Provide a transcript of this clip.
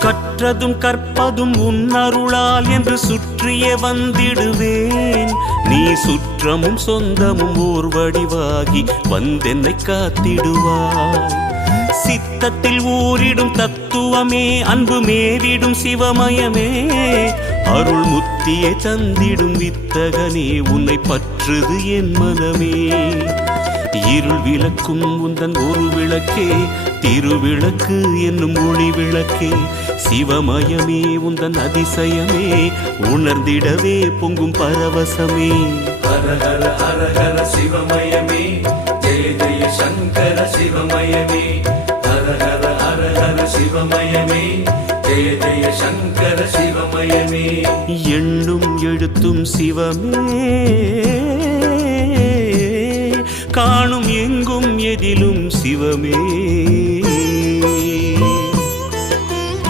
கற்றதும் கற்பதும் உன்னருளால் என்று சுற்றியே வந்திடுவேன். நீ சுற்றமும் சொந்தமும் ஓர் வடிவாகி வந்தென்னை காத்திடுவாய். சித்தத்தில் ஊரிடும் தத்துவமே, அன்பு மேவிடும் சிவமயமே, அருள் முத்தியை தந்திடும் வித்தகனே, உன்னை பற்றுது என் மனமே. இருள் விளக்கும் உந்தன் ஒரு விளக்கே, திருவிளக்கு என்னும் ஒளி விளக்கே, சிவமயமே உந்தன் அதிசயமே, உணர்ந்திடவே பொங்கும் பரவசமே. ஹர ஹர ஹர ஹர சிவமயமே, ஜெய ஜெய சங்கர சிவமயமே. ஹர ஹர ஹர ஹர சிவமயமே, ஜெய ஜெய சங்கர சிவமயமே. எண்ணும் எழுத்தும் சிவமே, காணும் எங்கும் எதிலும் சிவமே.